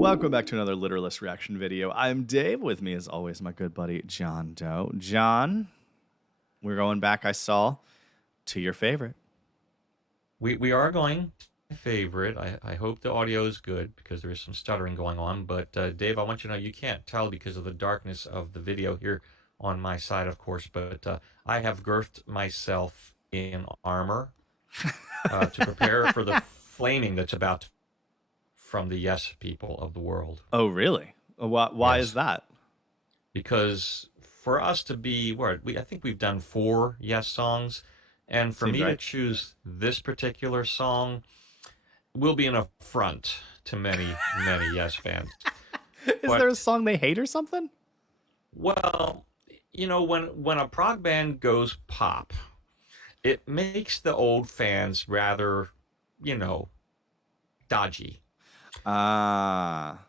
Welcome back to another Literalist reaction video. I'm Dave. With me, as always, my good buddy John Doe. John, we're going back, I saw, to your favorite. We are going to my favorite. I hope the audio is good because there is some stuttering going on. But Dave, I want you to know you can't tell because of the darkness of the video here on my side, of course. But I have girthed myself in armor to prepare for the flaming that's about to from the yes people of the world. Oh, really? Why Yes. is that? Because for us to be, I think we've done 4 yes songs. And for Seems me to right. choose this particular song will be an affront to many, many yes fans. Is there a song they hate or something? Well, you know, when a prog band goes pop, it makes the old fans rather, dodgy. Ah.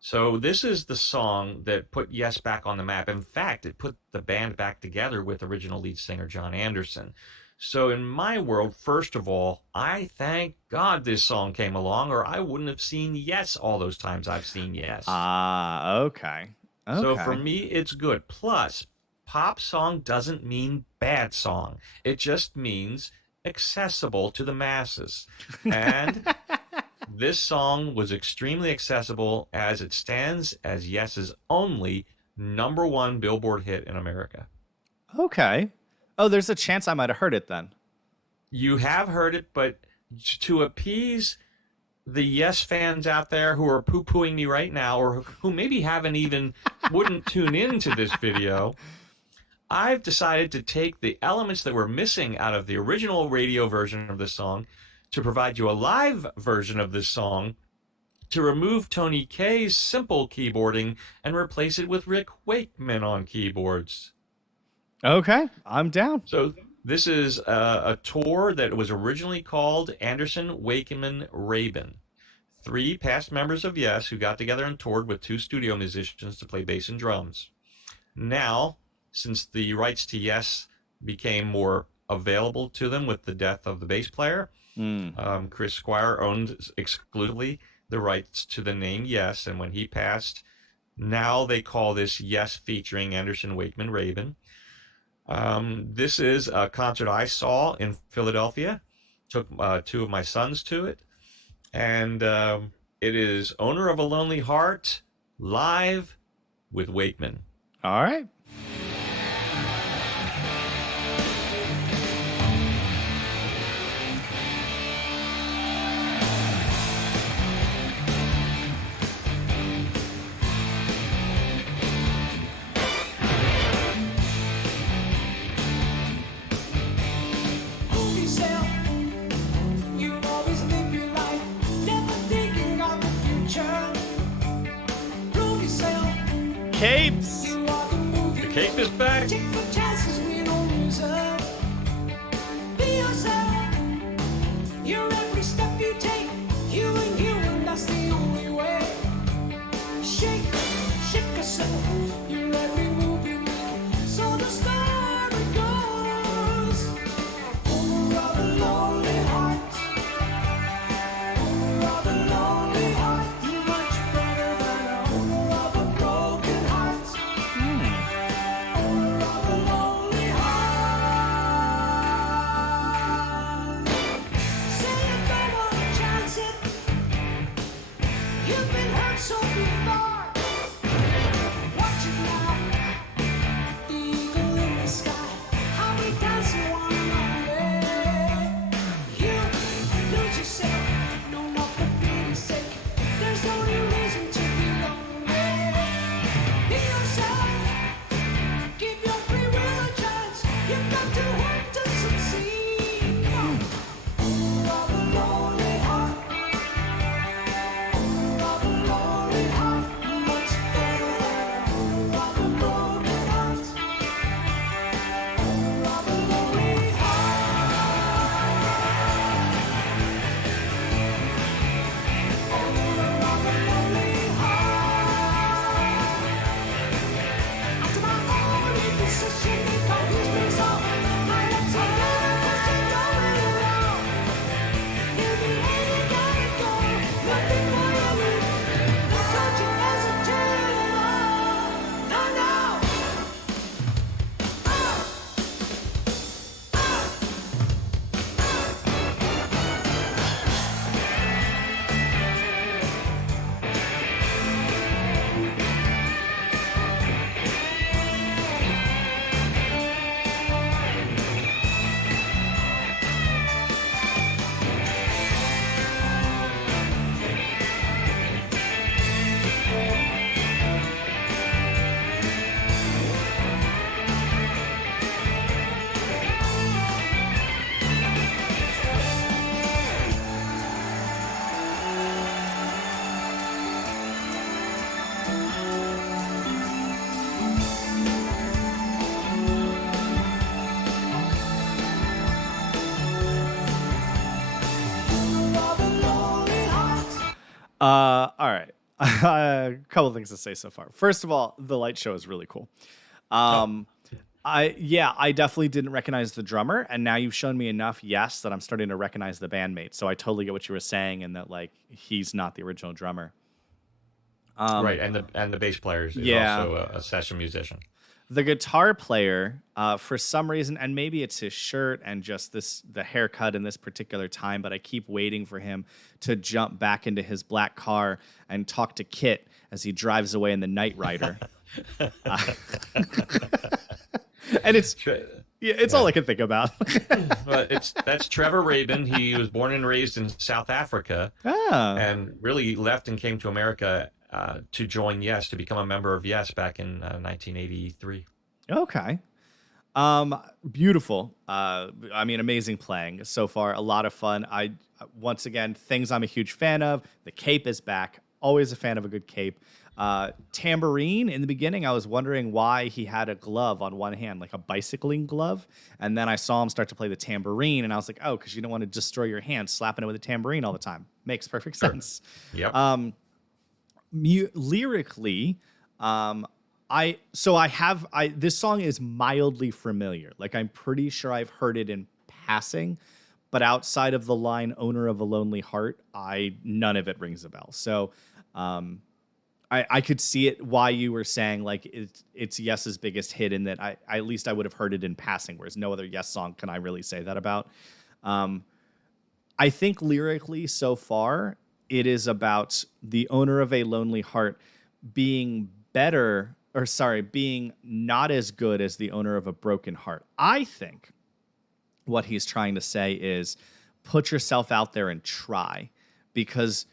So this is the song that put Yes back on the map. In fact, it put the band back together with original lead singer John Anderson. So in my world, first of all, I thank God this song came along, or I wouldn't have seen Yes all those times I've seen Yes. Ah, okay. So for Okay. me, it's good. Plus, pop song doesn't mean bad song. It just means accessible to the masses. And this song was extremely accessible as it stands as Yes's only #1 Billboard hit in America. Okay. Oh, there's a chance I might have heard it then. You have heard it, but to appease the Yes fans out there who are poo-pooing me right now, or who maybe wouldn't tune into this video, I've decided to take the elements that were missing out of the original radio version of this song to provide you a live version of this song, to remove Tony Kaye's simple keyboarding and replace it with Rick Wakeman on keyboards. Okay, I'm down. So this is a tour that was originally called Anderson, Wakeman, Rabin. 3 past members of Yes who got together and toured with 2 studio musicians to play bass and drums. Now, since the rights to Yes became more available to them with the death of the bass player, Chris Squire owned exclusively the rights to the name Yes, and when he passed, now they call this Yes featuring Anderson, Wakeman, Rabin. This is a concert I saw in Philadelphia. Took 2 of my sons to it, and it is Owner of a Lonely Heart live with Wakeman. All right. Capes! The cape is back. Your every step you take, you and that's the only way. Shake yourself, your every move you make. So the story goes. Owner of a lonely heart. Owner of a lonely heart. Much better than owner of a broken heart. All right. A couple things to say so far. First of all, the light show is really cool. I definitely didn't recognize the drummer, and now you've shown me enough, yes, that I'm starting to recognize the bandmate. So I totally get what you were saying, and that like he's not the original drummer. Right, and the bass player is yeah. also a session musician. The guitar player, for some reason, and maybe it's his shirt and just the haircut in this particular time, but I keep waiting for him to jump back into his black car and talk to Kit as he drives away in the Knight Rider. And it's all I can think about. Well, that's Trevor Rabin. He was born and raised in South Africa, and really left and came to America to join Yes, to become a member of Yes back in 1983. Okay. Beautiful. I mean, amazing playing so far. A lot of fun. Once again, things I'm a huge fan of. The cape is back. Always a fan of a good cape. Tambourine, in the beginning, I was wondering why he had a glove on one hand, like a bicycling glove. And then I saw him start to play the tambourine, and I was like, oh, because you don't want to destroy your hand slapping it with a tambourine all the time. Makes perfect sense. Yep. Lyrically, this song is mildly familiar. Like, I'm pretty sure I've heard it in passing, but outside of the line "owner of a lonely heart," none of it rings a bell. So, I could see it why you were saying like it's Yes's biggest hit, in that at least I would have heard it in passing, whereas no other Yes song can I really say that about. I think lyrically so far, it is about the owner of a lonely heart being being not as good as the owner of a broken heart. I think what he's trying to say is put yourself out there and try, because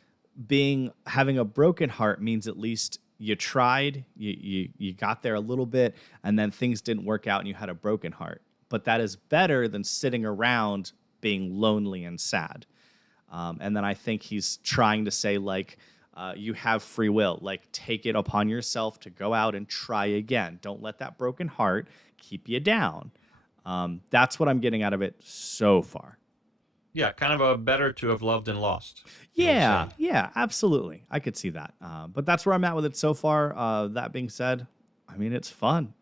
having a broken heart means at least you tried, you got there a little bit, and then things didn't work out and you had a broken heart. But that is better than sitting around being lonely and sad. And then I think he's trying to say, like, you have free will. Like, take it upon yourself to go out and try again. Don't let that broken heart keep you down. That's what I'm getting out of it so far. Yeah, kind of a better to have loved and lost. Yeah, absolutely. I could see that. But that's where I'm at with it so far. That being said, I mean, it's fun.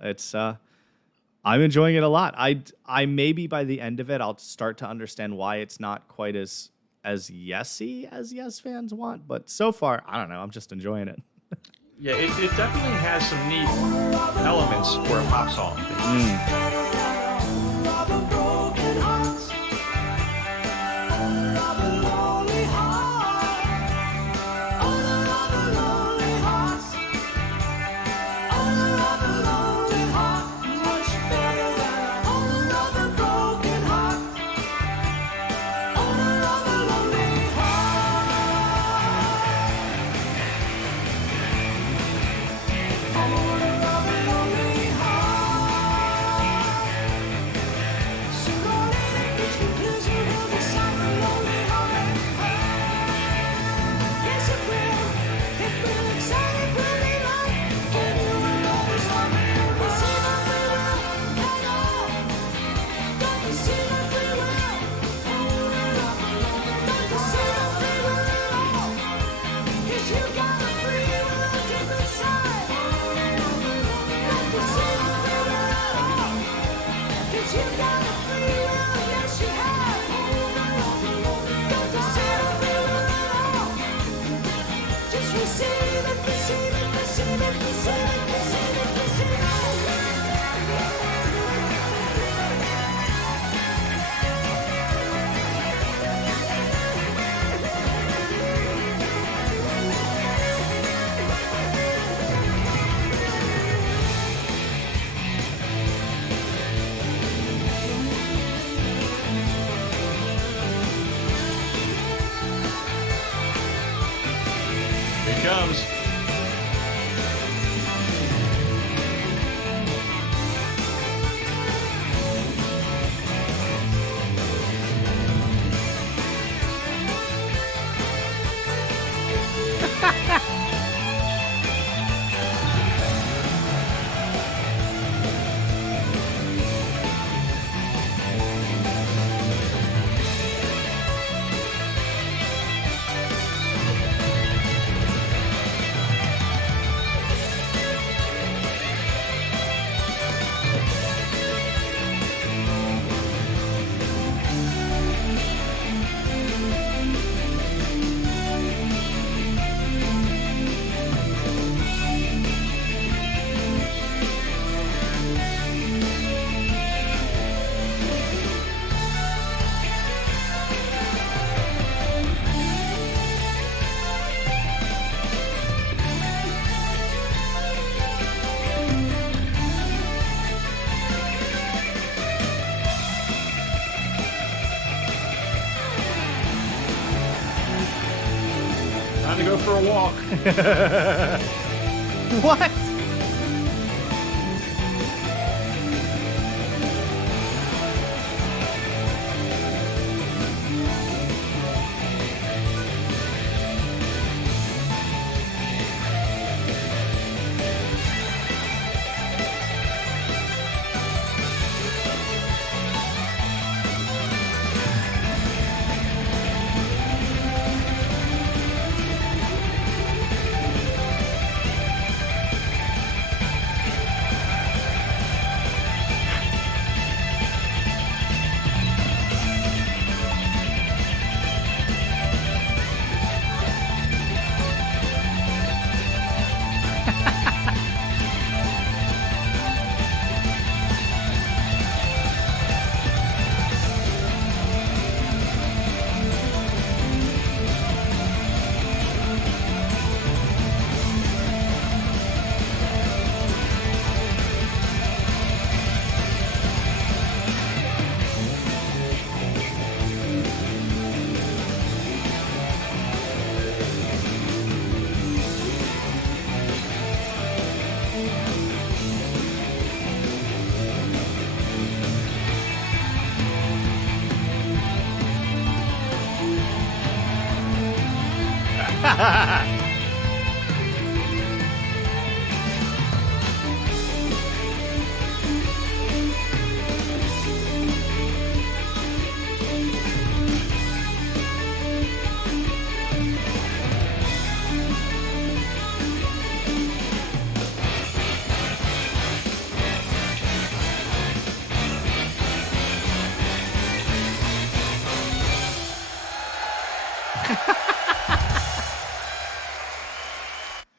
I'm enjoying it a lot. I maybe by the end of it, I'll start to understand why it's not quite as Yes-y as Yes fans want. But so far, I don't know. I'm just enjoying it. Yeah, it definitely has some neat elements for a pop song. Comes. go for a walk. What?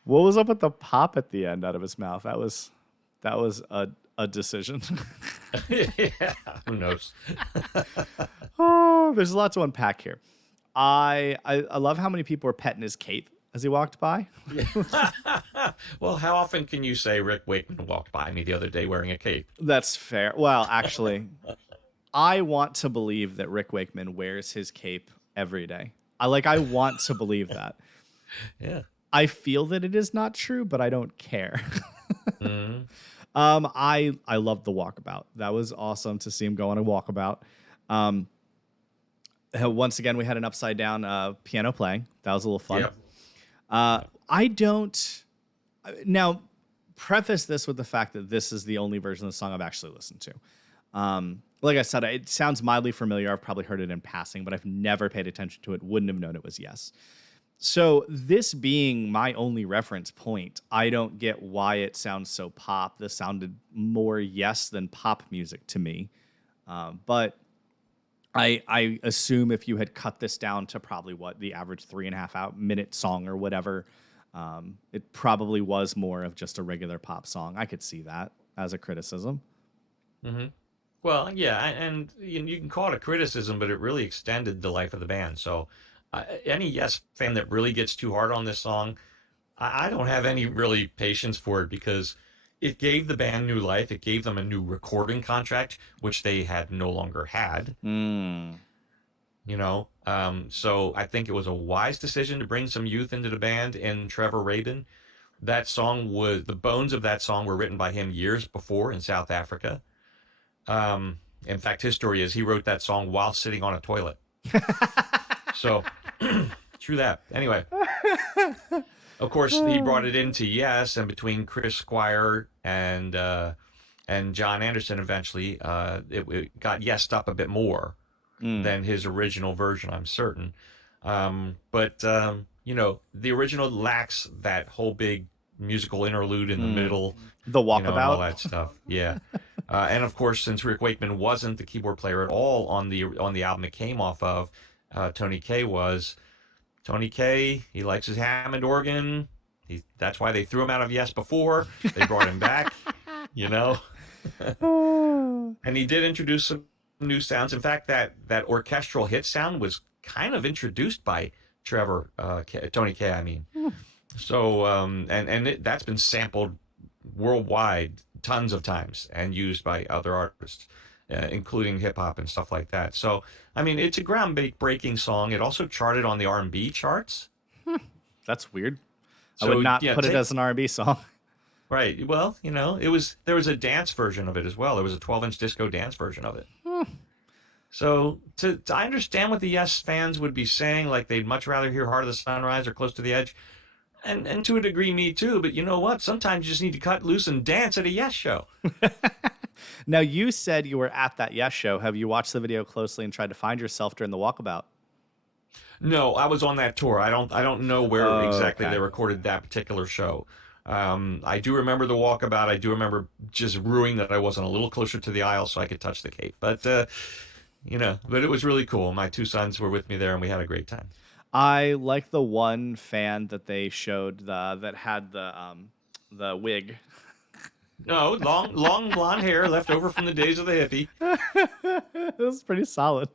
What was up with the pop at the end out of his mouth? That was a decision. Yeah, who knows? Oh, there's a lot to unpack here. I love how many people were petting his cape as he walked by. Well, how often can you say Rick Wakeman walked by me the other day wearing a cape? That's fair. Well, actually, I want to believe that Rick Wakeman wears his cape every day. I want to believe that. Yeah. I feel that it is not true, but I don't care. Mhm. I loved the walkabout. That was awesome to see him go on a walkabout. Once again, we had an upside down piano playing. That was a little fun. Yep. I don't now preface this with the fact that this is the only version of the song I've actually listened to. Like I said, it sounds mildly familiar. I've probably heard it in passing, but I've never paid attention to it. Wouldn't have known it was Yes. So this being my only reference point, I don't get why it sounds so pop. This sounded more Yes than pop music to me. But I assume if you had cut this down to probably what the average 3.5 minute song or whatever, it probably was more of just a regular pop song. I could see that as a criticism. Hmm. Well, yeah, and you can call it a criticism, but it really extended the life of the band. So, any Yes fan that really gets too hard on this song, I don't have any really patience for it because it gave the band new life. It gave them a new recording contract, which they had no longer had. Mm. So I think it was a wise decision to bring some youth into the band in Trevor Rabin. The bones of that song were written by him years before in South Africa. In fact, his story is he wrote that song while sitting on a toilet. So, true that. Anyway, of course, he brought it into Yes, and between Chris Squire and John Anderson, eventually, it got Yes'd up a bit more than his original version, I'm certain. But the original lacks that whole big musical interlude in the middle. The walkabout. And all that stuff. Yeah. And of course, since Rick Wakeman wasn't the keyboard player at all on the album it came off of, Tony Kaye was. Tony Kaye, he likes his Hammond organ. That's why they threw him out of Yes before. They brought him back, And he did introduce some new sounds. In fact, that orchestral hit sound was kind of introduced by Trevor, Tony Kaye, I mean. So, that's been sampled worldwide tons of times and used by other artists, including hip hop and stuff like that. So, I mean, it's a groundbreaking song. It also charted on the R&B charts. That's weird. I So would not yeah, put it as an R&B song. right. Well, there was a dance version of it as well. There was a 12-inch disco dance version of it. So I understand what the Yes fans would be saying, like they'd much rather hear Heart of the Sunrise or Close to the Edge. And to a degree, me too. But you know what? Sometimes you just need to cut loose and dance at a Yes show. Now, you said you were at that Yes show. Have you watched the video closely and tried to find yourself during the walkabout? No, I was on that tour. I don't know where Oh, exactly okay. they recorded that particular show. I do remember the walkabout. I do remember just ruining that I wasn't a little closer to the aisle so I could touch the cape. But but it was really cool. My two sons were with me there, and we had a great time. I like the one fan that they showed that had the wig. No, long blonde hair left over from the days of the hippie. It was pretty solid.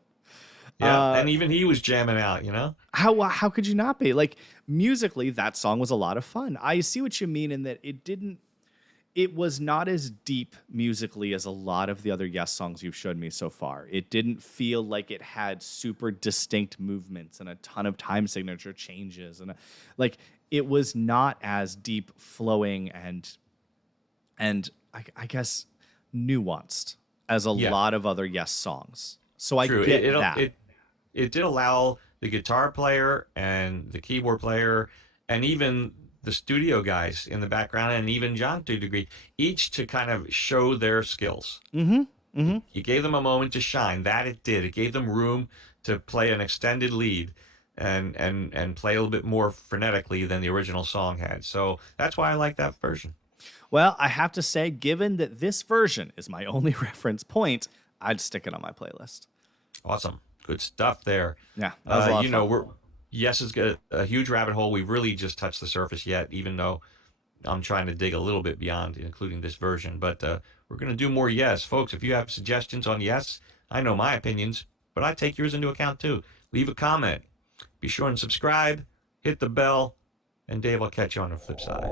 Yeah, and even he was jamming out. How could you not be? Like, musically, that song was a lot of fun. I see what you mean in that it was not as deep musically as a lot of the other Yes songs you've showed me so far. It didn't feel like it had super distinct movements and a ton of time signature changes, and like it was not as deep flowing and I guess nuanced as a Yeah. lot of other Yes songs. So I True. get It, that. it did allow the guitar player and the keyboard player and even the studio guys in the background and even John to a degree, each to kind of show their skills. Mm-hmm. You gave them a moment to shine. That it did. It gave them room to play an extended lead and play a little bit more frenetically than the original song had. So that's why I like that version. Well, I have to say, given that this version is my only reference point, I'd stick it on my playlist. Awesome. Good stuff there. Yeah, that was a lot of fun. Yes has got a huge rabbit hole. We've really just touched the surface yet, even though I'm trying to dig a little bit beyond, including this version. But we're going to do more Yes. Folks, if you have suggestions on Yes, I know my opinions, but I take yours into account too. Leave a comment. Be sure and subscribe, hit the bell, and Dave, I'll catch you on the flip side.